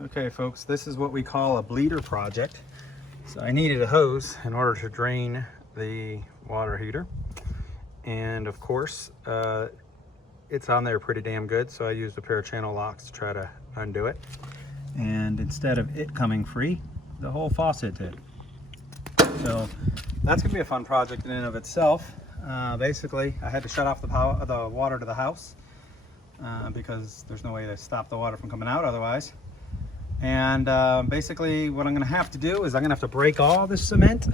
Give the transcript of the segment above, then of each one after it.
Okay folks, this is what we call a bleeder project. So I needed a hose in order to drain the water heater. And of course, it's on there pretty damn good. So I used a pair of channel locks to try to undo it. And instead of it coming free, the whole faucet did. So that's gonna be a fun project in and of itself. Basically, I had to shut off the water to the house because there's no way to stop the water from coming out otherwise. And basically what I'm gonna have to do is I'm gonna have to break all this cement.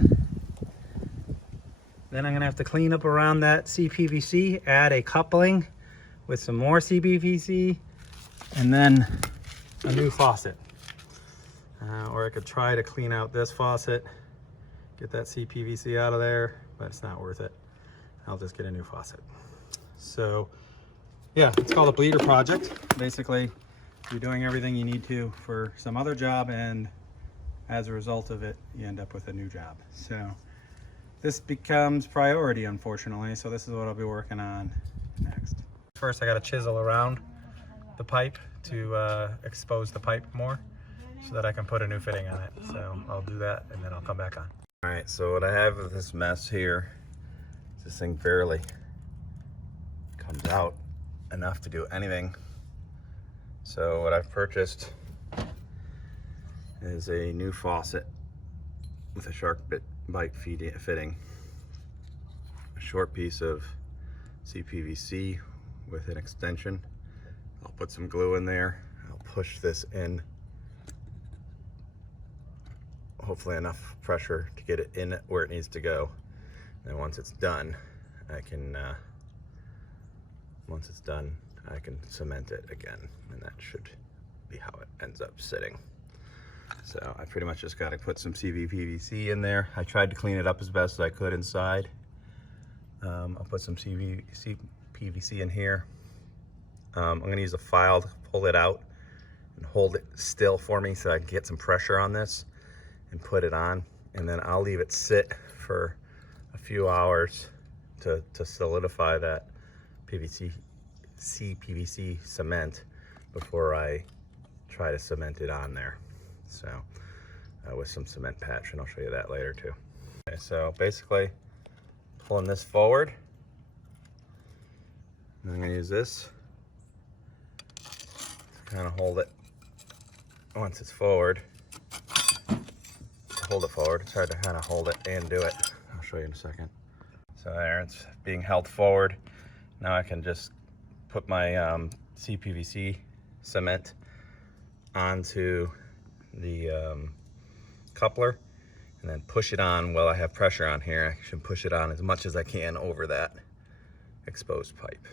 Then I'm gonna have to clean up around that CPVC, add a coupling with some more CPVC, and then a new faucet. Or I could try to clean out this faucet, get that CPVC out of there, but it's not worth it. I'll just get a new faucet. So yeah, it's called a bleeder project. Basically, you're doing everything you need to for some other job, and as a result of it, you end up with a new job. So this becomes priority, unfortunately. So this is what I'll be working on next. First, I got to chisel around the pipe to expose the pipe more so that I can put a new fitting on it. So I'll do that and then I'll come back on. All right, so what I have with this mess here, this thing barely comes out enough to do anything. So what I've purchased is a new faucet with a SharkBite fitting, a short piece of CPVC with an extension. I'll put some glue in there. I'll push this in, hopefully enough pressure to get it in where it needs to go. And once it's done, I can cement it again, and that should be how it ends up sitting. So I pretty much just got to put some CPVC in there. I tried to clean it up as best as I could inside. I'll put some CPVC in here. I'm going to use a file to pull it out and hold it still for me so I can get some pressure on this and put it on, and then I'll leave it sit for a few hours to solidify that CPVC cement before I try to cement it on there. So with some cement patch, and I'll show you that later too. Okay, so basically pulling this forward, and I'm going to use this to kind of hold it once it's forward. Hold it forward. It's hard to kind of hold it and do it. I'll show you in a second. So there, it's being held forward. Now I can just put my CPVC cement onto the coupler and then push it on while I have pressure on here. I should push it on as much as I can over that exposed pipe.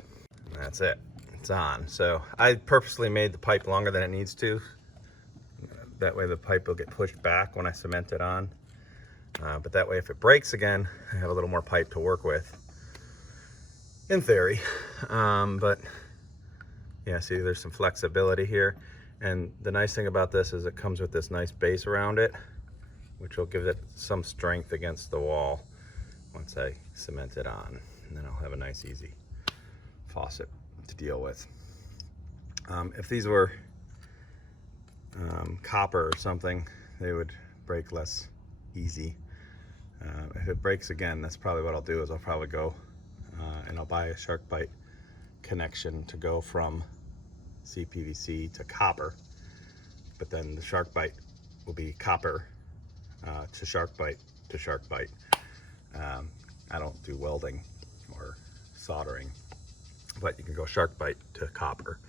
And that's it. It's on. So I purposely made the pipe longer than it needs to. That way the pipe will get pushed back when I cement it on. But that way if it breaks again, I have a little more pipe to work with, in theory. But yeah, see, there's some flexibility here. And the nice thing about this is it comes with this nice base around it, which will give it some strength against the wall once I cement it on. And then I'll have a nice, easy faucet to deal with. If these were copper or something, they would break less easy. If it breaks again, that's probably what I'll do, is I'll probably go and I'll buy a SharkBite connection to go from CPVC to copper, but then the SharkBite will be copper to SharkBite to SharkBite. I don't do welding or soldering, but you can go SharkBite to copper.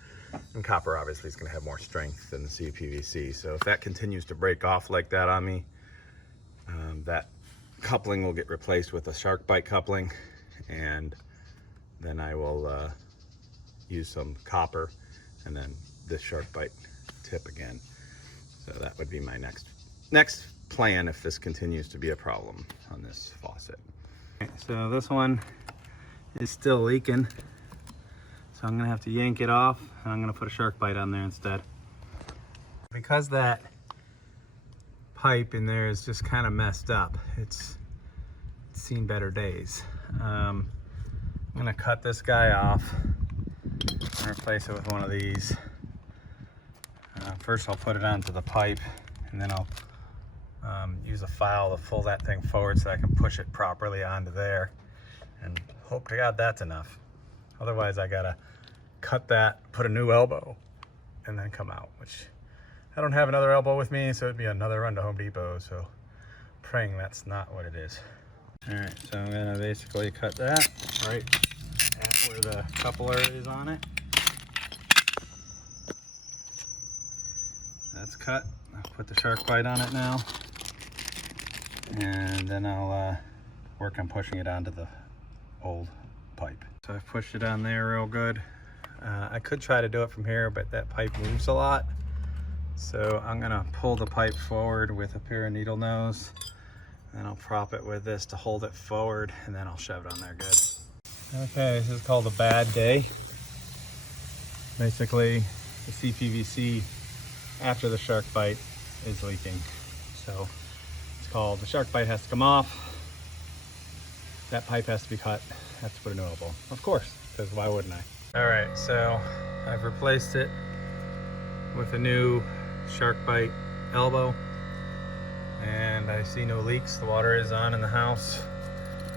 And copper obviously is going to have more strength than the CPVC. So if that continues to break off like that on me, that coupling will get replaced with a SharkBite coupling, and then I will use some copper and then this SharkBite tip again. So that would be my next plan if this continues to be a problem on this faucet. Okay, so this one is still leaking. So I'm gonna have to yank it off, and I'm gonna put a SharkBite on there instead. Because that pipe in there is just kind of messed up, it's seen better days. I'm gonna cut this guy off and replace it with one of these First I'll put it onto the pipe, and then I'll use a file to pull that thing forward so I can push it properly onto there, and hope to God that's enough. Otherwise I gotta cut that, put a new elbow, and then come out, which I don't have another elbow with me, so it'd be another run to Home Depot, so praying that's not what it is. All right, so I'm gonna basically cut that right at where the coupler is on it. That's cut. I'll put the SharkBite on it now, and then I'll work on pushing it onto the old pipe. So I've pushed it on there real good. I could try to do it from here, but that pipe moves a lot. So I'm gonna pull the pipe forward with a pair of needle nose, and I'll prop it with this to hold it forward, and then I'll shove it on there good. Okay, this is called a bad day. Basically, the CPVC after the SharkBite is leaking. So it's called, the SharkBite has to come off, that pipe has to be cut, I have to put a new elbow. Of course, because why wouldn't I? All right, so I've replaced it with a new SharkBite elbow, and I see no leaks. The water is on in the house.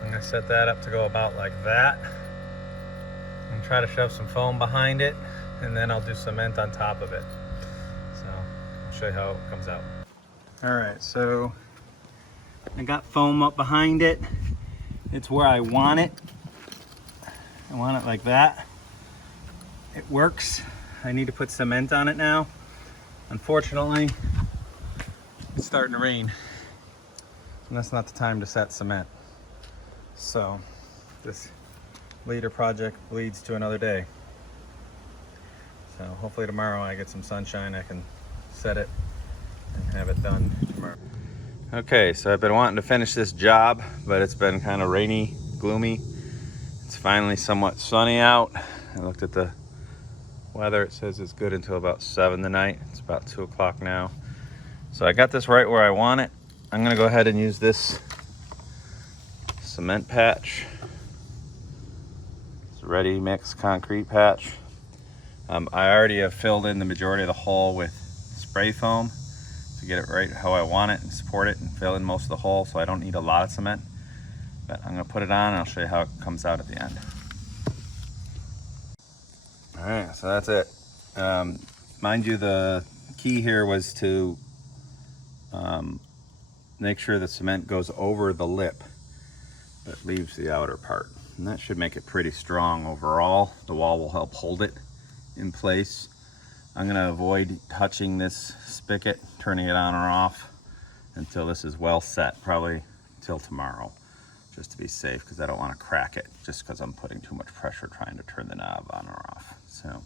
I'm gonna set that up to go about like that, and try to shove some foam behind it, and then I'll do cement on top of it. So I'll show you how it comes out. All right, so I got foam up behind it. It's where I want it. I want it like that. It works. I need to put cement on it now. Unfortunately, it's starting to rain, and that's not the time to set cement. So this later project leads to another day. So hopefully tomorrow I get some sunshine, I can set it and have it done tomorrow. Okay, so I've been wanting to finish this job, but it's been kind of rainy, gloomy. It's finally somewhat sunny out. I looked at the weather, it says it's good until about 7 tonight. It's about 2 o'clock now. So I got this right where I want it. I'm gonna go ahead and use this cement patch. It's a ready mix concrete patch. I already have filled in the majority of the hole with spray foam to get it right how I want it and support it and fill in most of the hole, so I don't need a lot of cement. But I'm gonna put it on and I'll show you how it comes out at the end. All right, so that's it. Mind you, the key here was to make sure the cement goes over the lip but leaves the outer part. And that should make it pretty strong overall. The wall will help hold it in place. I'm gonna avoid touching this spigot, turning it on or off until this is well set, probably till tomorrow, just to be safe, because I don't want to crack it just because I'm putting too much pressure trying to turn the knob on or off. So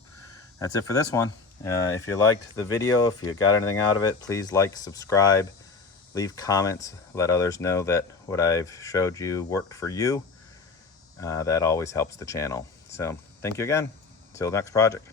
that's it for this one. If you liked the video, if you got anything out of it, please like, subscribe, leave comments, let others know that what I've showed you worked for you. That always helps the channel. So thank you again. Till next project.